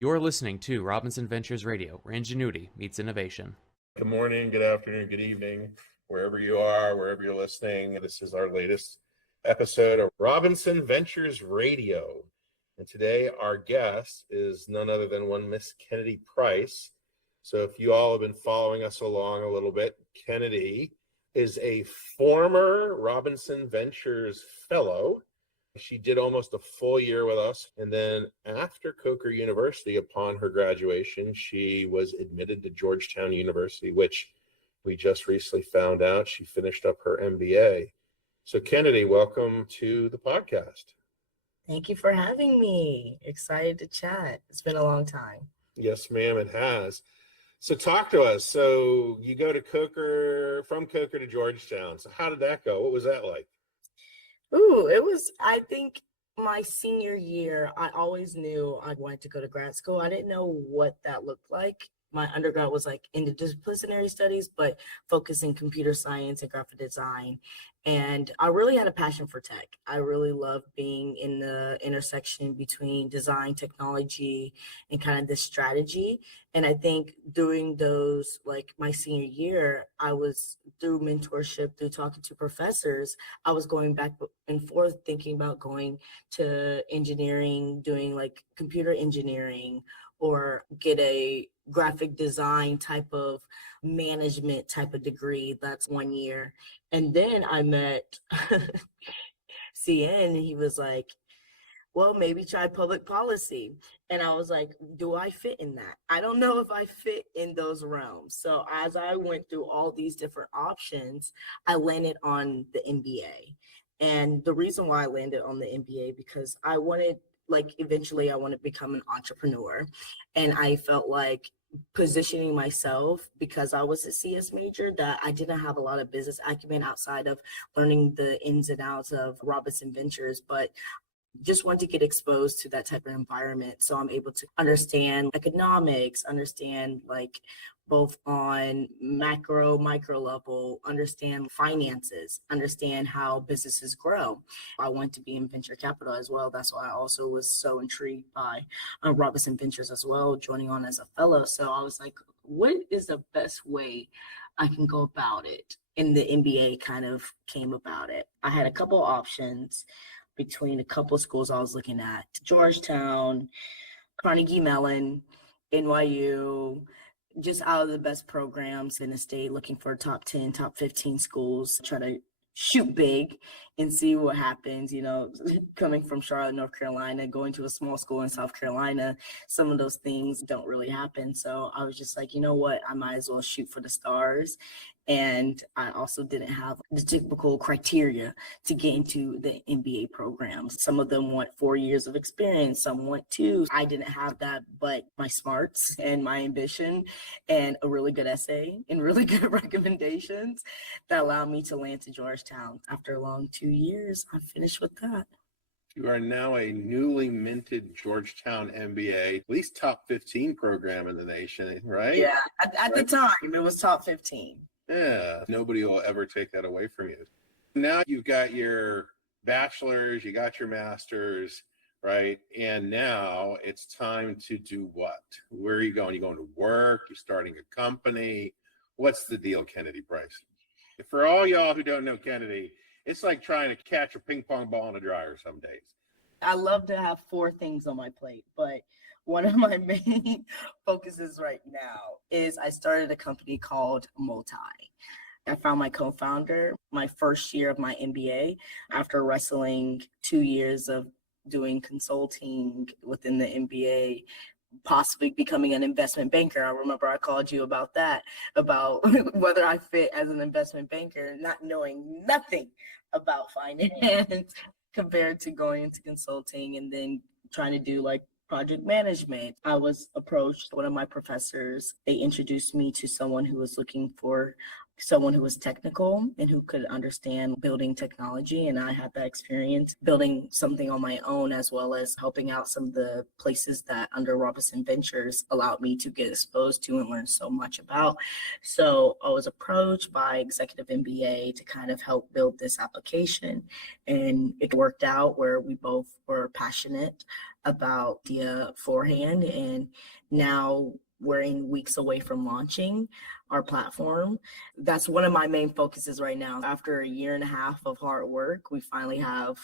You're listening to Robinson Ventures Radio, where ingenuity meets innovation. Good morning, good afternoon, good evening, wherever you are, wherever you're listening. This is our latest episode of Robinson Ventures Radio. And today our guest is none other than one Miss Kennedi Price. So if you all have been following us along a little bit, Kennedi is a former Robinson Ventures Fellow. She did almost a full year with us. And then after Coker University, upon her graduation, she was admitted to Georgetown University, which we just recently found out she finished up her MBA. So Kennedi, welcome to the podcast. Thank you for having me. Excited to chat. It's been a long time. Yes, ma'am, it has. So talk to us. So you go to Coker, from Coker to Georgetown. So how did that go? What was that like? I think my senior year, I always knew I wanted to go to grad school. I didn't know what that looked like. My undergrad was like interdisciplinary studies, but focused in computer science and graphic design. And I really had a passion for tech. I really loved being in the intersection between design, technology, and kind of this strategy. And I think during those, like my senior year, I was through mentorship, through talking to professors, I was going back and forth thinking about going to engineering, doing like computer engineering, or get a graphic design type of management type of degree. That's 1 year. And then I met Cian, and he was like, well, maybe try public policy. And I was like, do I fit in that? I don't know if I fit in those realms. So as I went through all these different options, I landed on the MBA. And the reason why I landed on the MBA, because I wanted, eventually I want to become an entrepreneur. And I felt like positioning myself, because I was a CS major, that I didn't have a lot of business acumen outside of learning the ins and outs of Robinson Ventures, but just want to get exposed to that type of environment. So I'm able to understand economics, understand both on micro level, understand finances, understand how businesses grow. I want to be in venture capital as well. That's why I also was so intrigued by Robinson Ventures as well, joining on as a fellow. So I was like, what is the best way I can go about it? And the MBA kind of came about it. I had a couple options between a couple of schools I was looking at: Georgetown, Carnegie Mellon, NYU, just out of the best programs in the state, looking for top 10, top 15 schools, try to shoot big and see what happens. You know, coming from Charlotte, North Carolina, going to a small school in South Carolina, some of those things don't really happen. So I was just like, you know what, I might as well shoot for the stars. And I also didn't have the typical criteria to get into the MBA programs. Some of them want 4 years of experience, some want 2. I didn't have that, but my smarts and my ambition and a really good essay and really good recommendations that allowed me to land to Georgetown. After a long 2 years, I finished with that. You are now a newly minted Georgetown MBA, at least top 15 program in the nation, right? Yeah, at the time, it was top 15. Yeah, nobody will ever take that away from you. Now you've got your bachelor's, you got your master's, right? And now it's time to do what? Where are you going? You going to work? You starting a company? What's the deal, Kennedi Price? For all y'all who don't know Kennedi, it's like trying to catch a ping pong ball in a dryer some days. I love to have 4 things on my plate, but one of my main focuses right now is I started a company called MYLTI. I found my co-founder my first year of my MBA after wrestling 2 years of doing consulting within the MBA, possibly becoming an investment banker. I remember I called you about that, about whether I fit as an investment banker, not knowing nothing about finance compared to going into consulting and then trying to do project management. I was approached, one of my professors, they introduced me to someone who was looking for someone who was technical and who could understand building technology. And I had that experience building something on my own, as well as helping out some of the places that under Robinson Ventures allowed me to get exposed to and learn so much about. So I was approached by Executive MBA to kind of help build this application. And it worked out where we both were passionate about the forehand. And now we're in weeks away from launching our platform. That's one of my main focuses right now. After a year and a half of hard work, we finally have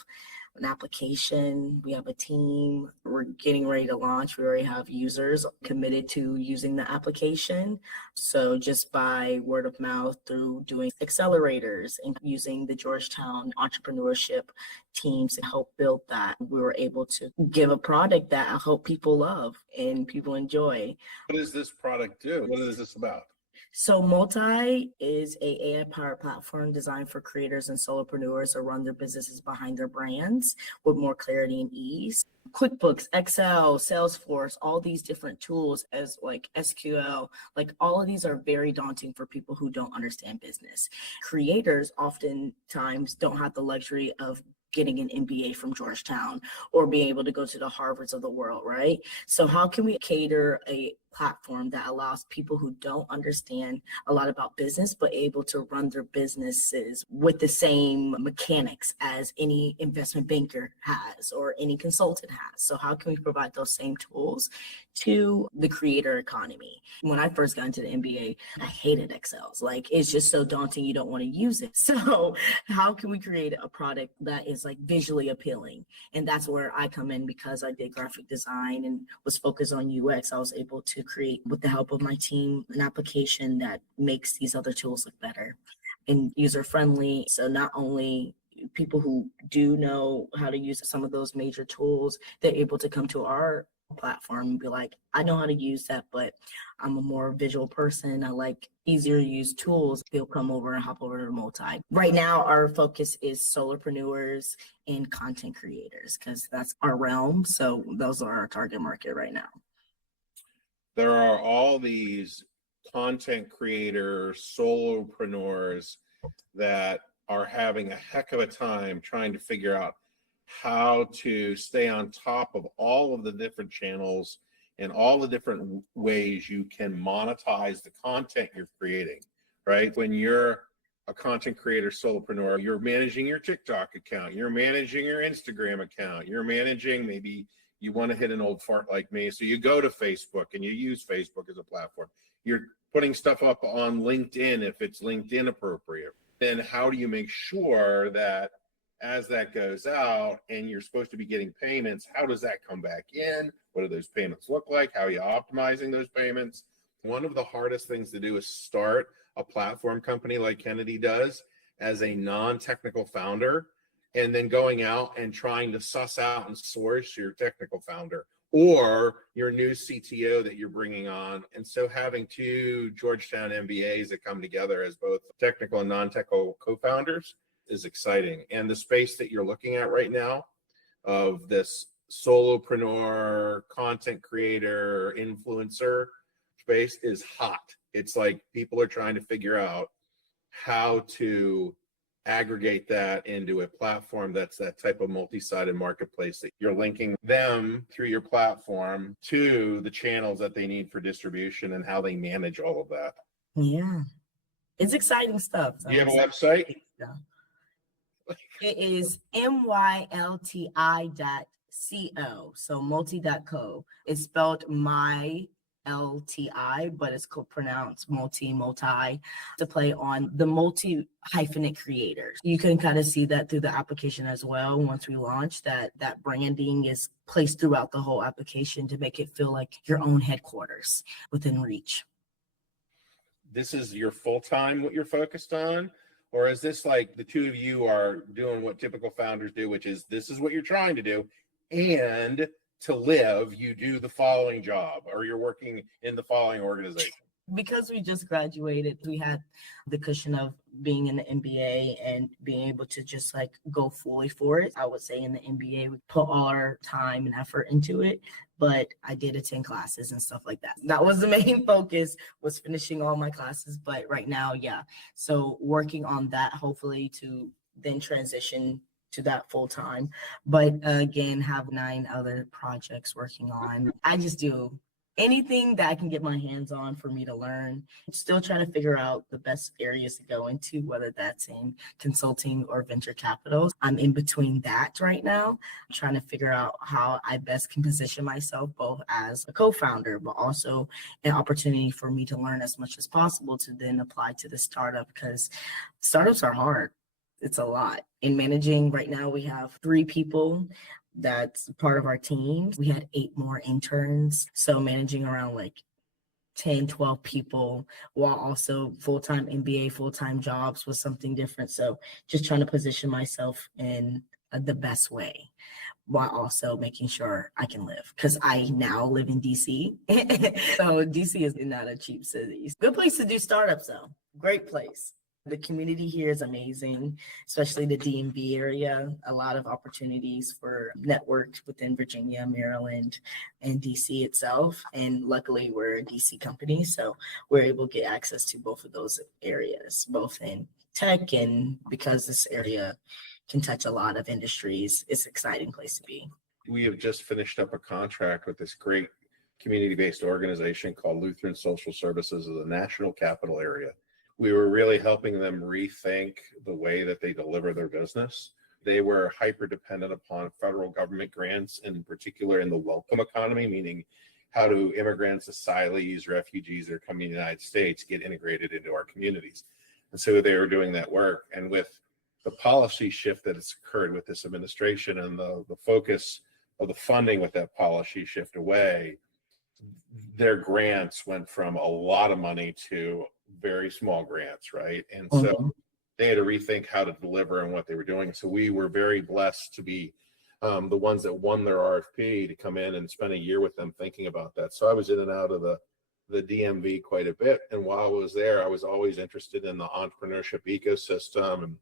an application. We have a team. We're getting ready to launch. We already have users committed to using the application. So just by word of mouth through doing accelerators and using the Georgetown entrepreneurship teams to help build that, we were able to give a product that I hope people love and people enjoy. What does this product do? What is this about? So MYLTI is a AI-powered platform designed for creators and solopreneurs to run their businesses behind their brands with more clarity and ease. QuickBooks, Excel, Salesforce, all these different tools as like SQL, like all of these are very daunting for people who don't understand business. Creators oftentimes don't have the luxury of getting an MBA from Georgetown or being able to go to the Harvards of the world, right? So how can we cater a platform that allows people who don't understand a lot about business, but able to run their businesses with the same mechanics as any investment banker has or any consultant has? So how can we provide those same tools to the creator economy? When I first got into the MBA, I hated Excels. Like, it's just so daunting, you don't want to use it. So how can we create a product that is like visually appealing? And that's where I come in, because I did graphic design and was focused on UX. I was able to create, with the help of my team, an application that makes these other tools look better and user friendly. So not only people who do know how to use some of those major tools, they're able to come to our platform and be like, I know how to use that, but I'm a more visual person. I like easier to use tools. They'll come over and hop over to MYLTI. Right now, our focus is solopreneurs and content creators, because that's our realm. So those are our target market right now. There are all these content creators, solopreneurs that are having a heck of a time trying to figure out how to stay on top of all of the different channels and all the different ways you can monetize the content you're creating, right? When you're a content creator, solopreneur, you're managing your TikTok account, you're managing your Instagram account, you're managing, maybe you want to hit an old fart like me, so you go to Facebook and you use Facebook as a platform. You're putting stuff up on LinkedIn if it's LinkedIn appropriate. Then how do you make sure that as that goes out and you're supposed to be getting payments, how does that come back in? What do those payments look like? How are you optimizing those payments? One of the hardest things to do is start a platform company like Kennedi does as a non-technical founder, and then going out and trying to suss out and source your technical founder or your new CTO that you're bringing on. And so having two Georgetown MBAs that come together as both technical and non-technical co-founders is exciting. And the space that you're looking at right now of this solopreneur, content creator, influencer space is hot. It's like people are trying to figure out how to aggregate that into a platform that's that type of multi-sided marketplace that you're linking them through your platform to the channels that they need for distribution and how they manage all of that. Yeah, it's exciting stuff. Do you have a website? Yeah. It is MYLTI.co, so multi.co. It's spelled MYLTI, but it's pronounced multi, to play on the multi-hyphenate creators. You can kind of see that through the application as well. Once we launch, that branding is placed throughout the whole application to make it feel like your own headquarters within reach. This is your full-time, what you're focused on? Or is this like the two of you are doing what typical founders do, which is this is what you're trying to do, and to live, you do the following job, or you're working in the following organization? Because we just graduated, we had the cushion of being in the MBA and being able to just like go fully for it. I would say in the MBA, we put all our time and effort into it. but I did attend classes and stuff like that. That was the main focus, was finishing all my classes. But right now, yeah. So working on that, hopefully to then transition to that full time. But again, have 9 other projects working on. I just do anything that I can get my hands on for me to learn. Still trying to figure out the best areas to go into, whether that's in consulting or venture capital. I'm in between that right now, trying to figure out how I best can position myself both as a co-founder, but also an opportunity for me to learn as much as possible to then apply to the startup, because startups are hard. It's a lot. In managing right now, we have 3 people that's part of our team. We had 8 more interns. So managing around like 10, 12 people while also full-time MBA, full-time jobs was something different. So just trying to position myself in the best way while also making sure I can live, because I now live in DC. So DC is not a cheap city. Good place to do startups though. Great place. The community here is amazing, especially the DMV area. A lot of opportunities for networks within Virginia, Maryland, and DC itself. And luckily, we're a DC company, so we're able to get access to both of those areas, both in tech, and because this area can touch a lot of industries, it's an exciting place to be. We have just finished up a contract with this great community-based organization called Lutheran Social Services of the National Capital Area. We were really helping them rethink the way that they deliver their business. They were hyper dependent upon federal government grants, and in particular in the welcome economy, meaning how do immigrants, asylees, refugees that are coming to the United States get integrated into our communities? And so they were doing that work. And with the policy shift that has occurred with this administration and the focus of the funding with that policy shift away, their grants went from a lot of money to very small grants, right? And so they had to rethink how to deliver and what they were doing. So we were very blessed to be the ones that won their RFP to come in and spend a year with them thinking about that. So I was in and out of the DMV quite a bit. And while I was there, I was always interested in the entrepreneurship ecosystem and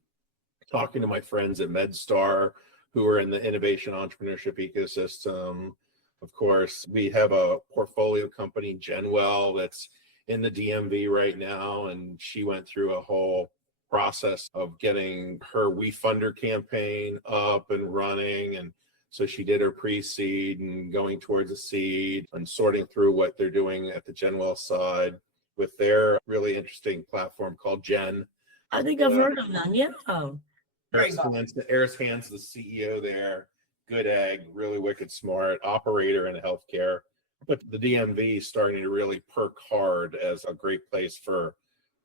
talking to my friends at MedStar who are in the innovation entrepreneurship ecosystem. Of course, we have a portfolio company, Genwell, that's in the DMV right now, and she went through a whole process of getting her WeFunder campaign up and running. And so she did her pre-seed and going towards a seed and sorting through what they're doing at the Genwell side with their really interesting platform called Gen. I think I've heard of them, yeah. Eris Hand's the CEO there. Good egg, really wicked smart, operator in healthcare. But the DMV is starting to really perk hard as a great place for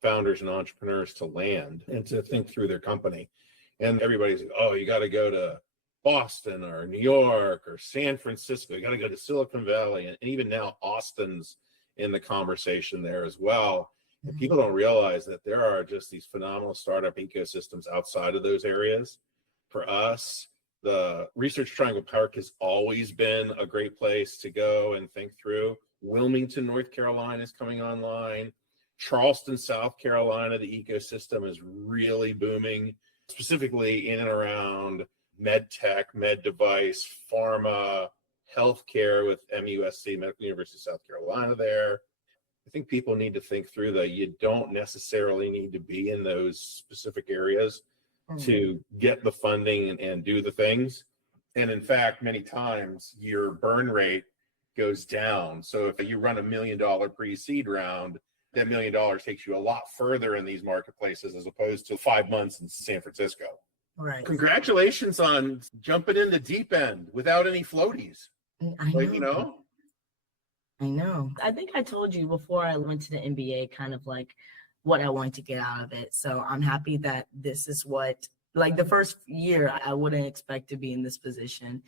founders and entrepreneurs to land and to think through their company. And everybody's like, oh, you got to go to Boston or New York or San Francisco. You got to go to Silicon Valley. And even now, Austin's in the conversation there as well. And people don't realize that there are just these phenomenal startup ecosystems outside of those areas. For us, the Research Triangle Park has always been a great place to go and think through. Wilmington, North Carolina is coming online. Charleston, South Carolina, the ecosystem is really booming, specifically in and around med tech, med device, pharma, healthcare with MUSC, Medical University of South Carolina there. I think people need to think through that you don't necessarily need to be in those specific areas to get the funding and do the things. And in fact, many times your burn rate goes down. So if you run $1 million pre-seed round, that $1 million takes you a lot further in these marketplaces as opposed to 5 months in San Francisco. Right. Congratulations on jumping in the deep end without any floaties. I know. I think I told you before I went to the MBA kind of like what I wanted to get out of it. So I'm happy that this is what, like the first year, I wouldn't expect to be in this position.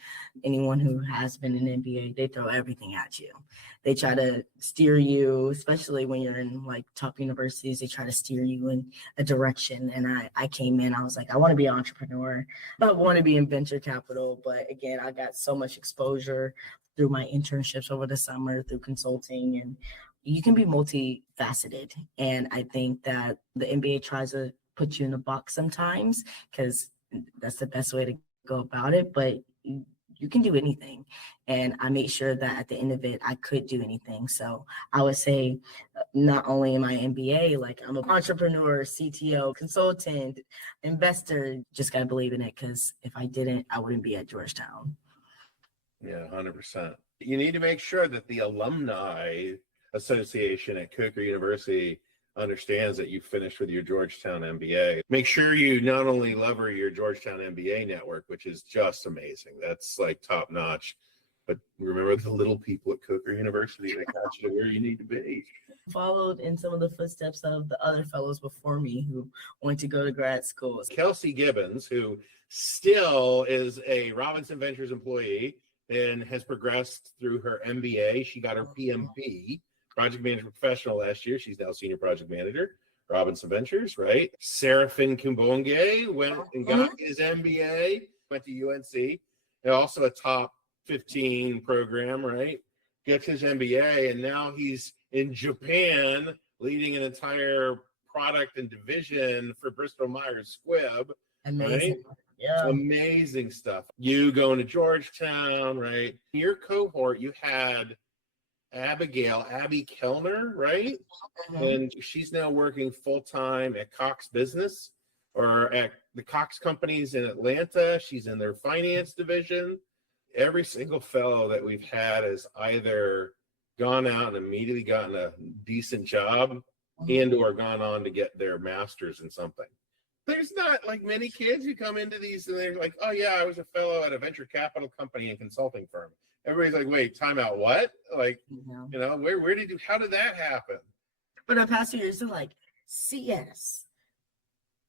Anyone who has been in MBA, they throw everything at you. They try to steer you, especially when you're in like top universities, they try to steer you in a direction. And I came in, I was like, I want to be an entrepreneur. I want to be in venture capital. But again, I got so much exposure through my internships over the summer, through consulting, and you can be multifaceted. And I think that the MBA tries to put you in a box sometimes because that's the best way to go about it. But you can do anything. And I made sure that at the end of it, I could do anything. So I would say not only am I MBA, like I'm an entrepreneur, CTO, consultant, investor, just got to believe in it, because if I didn't, I wouldn't be at Georgetown. Yeah, 100%. You need to make sure that the alumni association at Coker University understands that you finished with your Georgetown MBA. Make sure you not only lever your Georgetown MBA network, which is just amazing. That's like top notch. But remember the little people at Coker University that got you to where you need to be. Followed in some of the footsteps of the other fellows before me who went to go to grad school. Kelsey Gibbons, who still is a Robinson Ventures employee and has progressed through her MBA. She got her PMP, Project Management Professional, last year. She's now Senior Project Manager, Robinson Ventures, right? Serafin Kumbonge went and got his MBA, went to UNC, and also a top 15 program, right? Gets his MBA, and now he's in Japan leading an entire product and division for Bristol Myers Squibb. Amazing. Right? Yeah. Amazing stuff. You going to Georgetown, right? In your cohort, you had Abby Kellner, right? And she's now working full-time at Cox Business, or at the Cox companies in Atlanta. She's in their finance division. Every single fellow that we've had has either gone out and immediately gotten a decent job and or gone on to get their master's in something. There's not like many kids who come into these and they're like, oh yeah, I was a fellow at a venture capital company and consulting firm. Everybody's like, wait, time out, what? Like, you know, where did you, how did that happen? But our past 2 years are like, CS,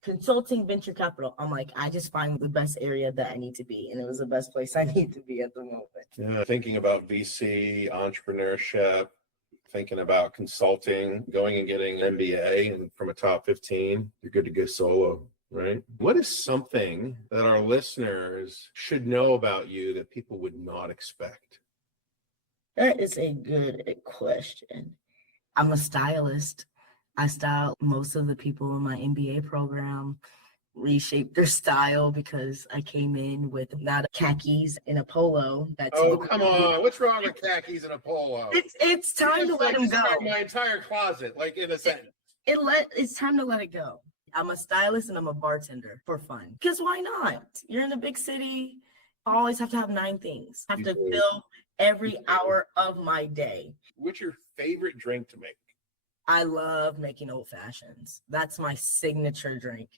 consulting, venture capital. I'm like, I just find the best area that I need to be. And it was the best place I need to be at the moment. Yeah, thinking about VC, entrepreneurship, thinking about consulting, going and getting an MBA and from a top 15, you're good to go solo, right? What is something that our listeners should know about you that people would not expect? That is a good question. I'm a stylist. I style most of the people in my MBA program, reshape their style because I came in with not khakis and a polo. Oh, come on. What's wrong with khakis and a polo? It's time to let them go. My entire closet, like in a sentence. It's time to let it go. I'm a stylist and I'm a bartender for fun. Because why not? You're in a big city. I always have to have 9 things. I have to fill every hour of my day. What's your favorite drink to make? I love making old fashions. That's my signature drink.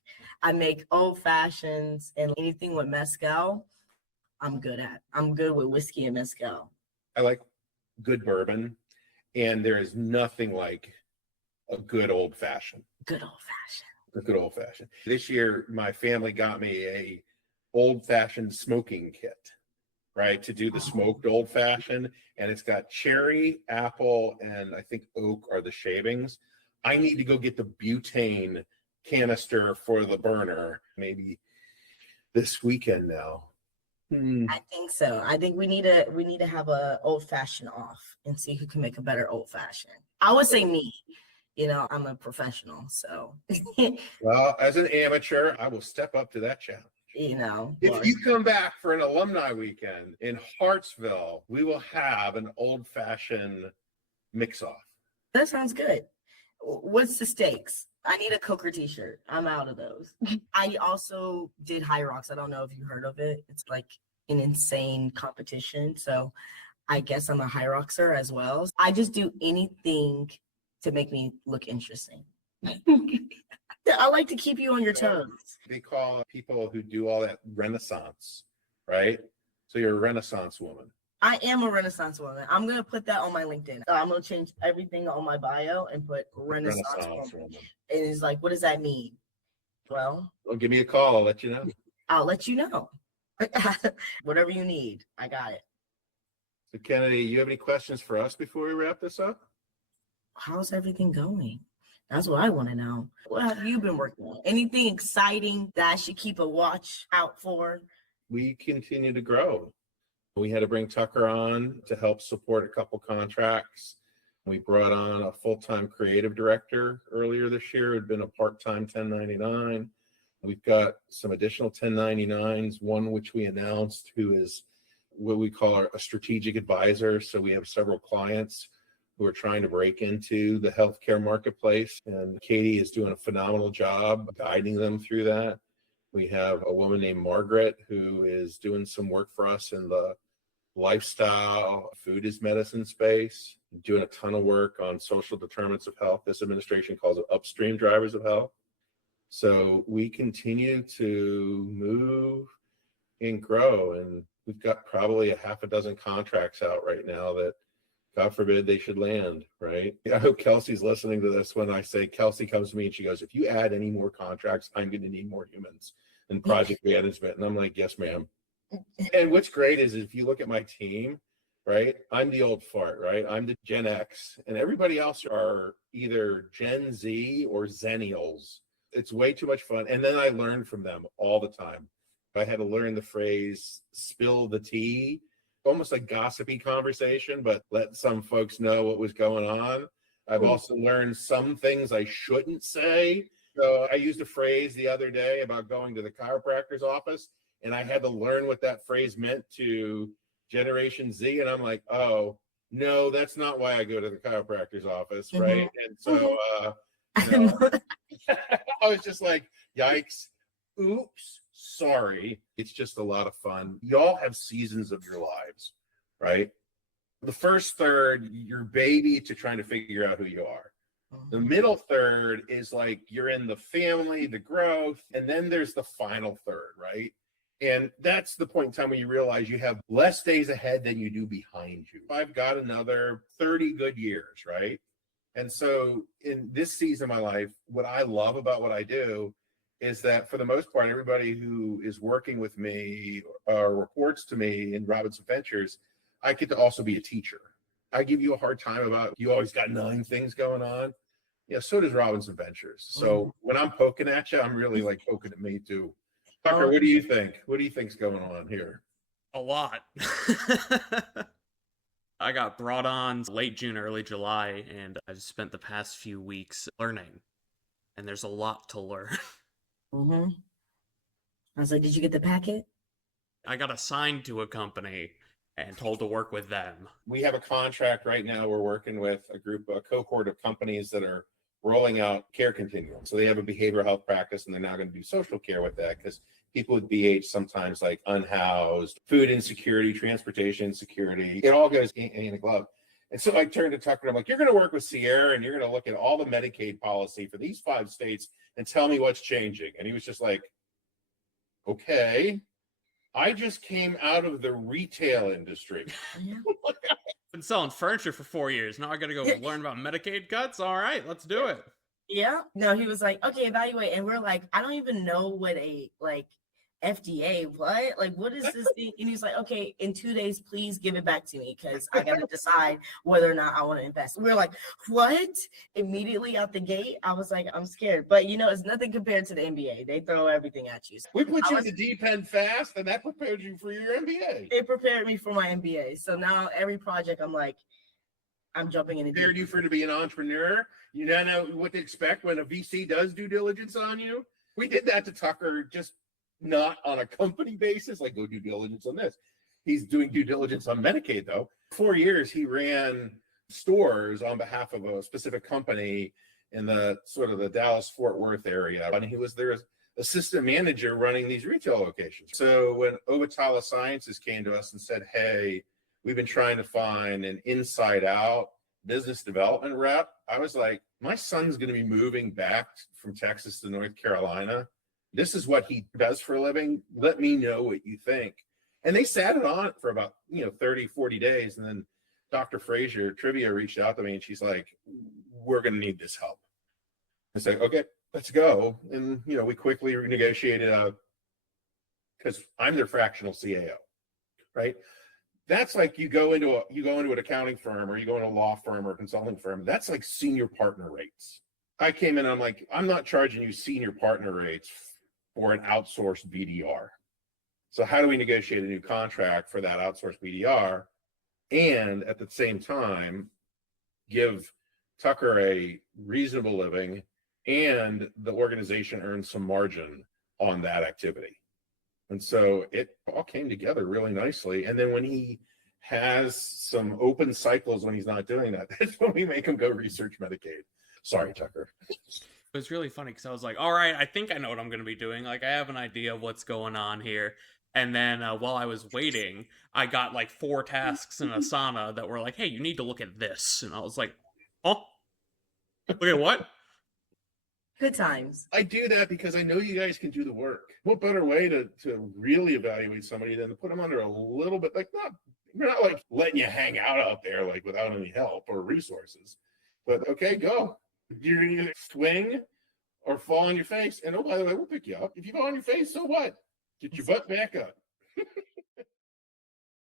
I make old fashions, and anything with mezcal, I'm good at. I'm good with whiskey and mezcal. I like good bourbon, and there is nothing like a good old fashioned. Good old fashioned. A good old fashioned. This year, my family got me a old fashioned smoking kit, right, to do the smoked old fashioned, and it's got cherry, apple, and I think oak are the shavings. I need to go get the butane canister for the burner maybe this weekend now. I think so. I think we need to have a old fashioned off and see who can make a better old fashioned. I would say me. You know, I'm a professional, so. Well, as an amateur, I will step up to that challenge. You know, if you come back for an alumni weekend in Hartsville, we will have an old-fashioned mix-off. That sounds good. What's the stakes? I need a Coker t-shirt. I'm out of those. I also did High Rocks. I don't know if you heard of it. It's like an insane competition. So I guess I'm a High Rockser as well. I just do anything to make me look interesting. I like to keep you on your toes. They call people who do all that Renaissance, right? So you're a Renaissance woman. I am a Renaissance woman. I'm going to put that on my LinkedIn. I'm going to change everything on my bio and put Renaissance woman. And it's like, what does that mean? Well, give me a call. I'll let you know. I'll let you know. Whatever you need, I got it. So Kennedy, you have any questions for us before we wrap this up? How's everything going? That's what I want to know. What have you been working on? Anything exciting that I should keep a watch out for? We continue to grow. We had to bring Tucker on to help support a couple contracts. We brought on a full-time creative director earlier this year who had been a part-time 1099. We've got some additional 1099s, one which we announced who is what we call a strategic advisor. So we have several clients who are trying to break into the healthcare marketplace. And Katie is doing a phenomenal job guiding them through that. We have a woman named Margaret who is doing some work for us in the lifestyle, food is medicine space, doing a ton of work on social determinants of health. This administration calls it upstream drivers of health. So we continue to move and grow. And we've got probably a half a dozen contracts out right now that, God forbid, they should land, right? I hope Kelsey's listening to this when I say, Kelsey comes to me and she goes, if you add any more contracts, I'm going to need more humans in project management. And I'm like, yes, ma'am. And what's great is if you look at my team, right? I'm the old fart, right? I'm the Gen X, and everybody else are either Gen Z or Zennials. It's way too much fun. And then I learn from them all the time. I had to learn the phrase, spill the tea, almost like gossipy conversation, but let some folks know what was going on. I've also learned some things I shouldn't say. So I used a phrase the other day about going to the chiropractor's office, and I had to learn what that phrase meant to Generation Z. And I'm like, oh, no, that's not why I go to the chiropractor's office, right? And so I was just like, yikes, oops, sorry. It's just a lot of fun. Y'all have seasons of your lives, right? The first third, you're baby to trying to figure out who you are. The middle third is like you're in the family, the growth, and then there's the final third, right? And that's the point in time when you realize you have less days ahead than you do behind you. I've got another 30 good years, right? And so in this season of my life, what I love about what I do is that for the most part, everybody who is working with me or reports to me in Robinson Ventures, I get to also be a teacher. I give you a hard time about you always got 9 things going on. Yeah, so does Robinson Ventures. So when I'm poking at you, I'm really like poking at me too. Tucker, what do you think? What do you think's going on here? A lot. I got brought on late June, early July, and I've spent the past few weeks learning. And there's a lot to learn. I was like, did you get the packet? I got assigned to a company and told to work with them. We have a contract right now. We're working with a cohort of companies that are rolling out care continuum. So they have a behavioral health practice, and they're now going to do social care with that, because people with BH sometimes like unhoused, food insecurity, transportation insecurity. It all goes hand in glove. And so I turned to Tucker and I'm like, you're going to work with Sierra and you're going to look at all the Medicaid policy for these 5 states and tell me what's changing. And he was just like, okay, I just came out of the retail industry. Been selling furniture for 4 years. Now I got to go learn about Medicaid cuts. All right, let's do it. Yeah. No, he was like, okay, evaluate. And we're like, I don't even know what a FDA, what is this thing? And he's like, okay, in 2 days, please give it back to me, because I got to decide whether or not I want to invest. We're like, what? Immediately out the gate, I was like, I'm scared. But it's nothing compared to the NBA. They throw everything at you. We put you in the deep end fast, and that prepared you for your MBA. It prepared me for my MBA. So now every project, I'm like, I'm jumping in. Prepared you for to be an entrepreneur. You now know what to expect when a VC does due diligence on you. We did that to Tucker, just not on a company basis, like go due diligence on this. He's doing due diligence on Medicaid, though. 4 years, he ran stores on behalf of a specific company in the sort of the Dallas-Fort Worth area. And he was their assistant manager running these retail locations. So when Ovatala Sciences came to us and said, hey, we've been trying to find an inside-out business development rep, I was like, my son's going to be moving back from Texas to North Carolina. This is what he does for a living. Let me know what you think. And they sat it on for about 30, 40 days. And then Dr. Frazier, Trivia, reached out to me and she's like, we're going to need this help. I said, okay, let's go. And, we quickly renegotiated because I'm their fractional CAO, right? That's like you go into an accounting firm, or you go into a law firm or a consulting firm. That's like senior partner rates. I came in, I'm like, I'm not charging you senior partner rates for an outsourced BDR. So how do we negotiate a new contract for that outsourced BDR and at the same time give Tucker a reasonable living and the organization earns some margin on that activity? And so it all came together really nicely. And then when he has some open cycles when he's not doing that, that's when we make him go research Medicaid. Sorry, Tucker. It was really funny because I was like, all right, I think I know what I'm going to be doing. Like, I have an idea of what's going on here. And then while I was waiting, I got like 4 tasks in Asana that were like, hey, you need to look at this. And I was like, oh, look at what? Good times. I do that because I know you guys can do the work. What better way to really evaluate somebody than to put them under a little bit, like, we're not like letting you hang out there like without any help or resources. But okay, go. You're going to either swing or fall on your face. And oh, by the way, we'll pick you up. If you fall on your face, so what? Get your butt back up.